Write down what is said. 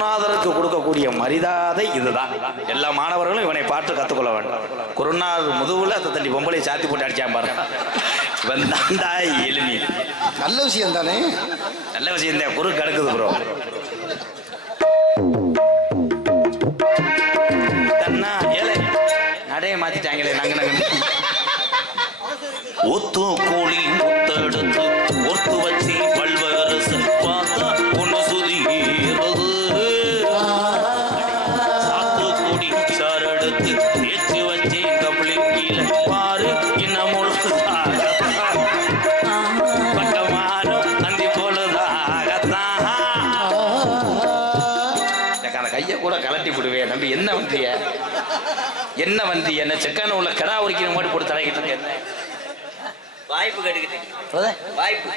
குருநாதருக்கு கொடுக்கக்கூடிய மரியாதை இதுதான். எல்லா மாணவர்களும் இவனை பார்த்து கத்துக்கொள்ள வேண்டும். குருநாதர் முதுகுல அந்த தண்ணி பொம்பளை சாத்தி போட்டு அடிச்சான் பாரு. வந்தாண்டா எளிமை. நல்ல விஷயம் தானே, நல்ல விஷயம் தான். குரு கிடக்குது ப்ரோ. தன்னா ஏழை நடைய மாத்திட்டாங்களே. நாங்க ஒத்து கோழி முத்தெடுத்து ஒத்து வச்சு பல்வேறு பார்த்தா ஒன்று சுதிகிறது. சாத்து கொடி சார் எடுத்து தேய்ச்சி வச்சு கப்பளி கீழே பாரு இன்னமும் பட்டமானோ அந்தி போலதாகத்தான். அந்த கையை கூட கலட்டி விடுவேன். நம்பி என்ன வந்திய என்ன வந்தி என்ன செக்கான உள்ள கடா உரிக்கிற மாதிரி போட்டு தலைக்கிட்டு இருக்கேன். வாய்ப்பு கேட்டுக்கிட்டேன். வாய்ப்பு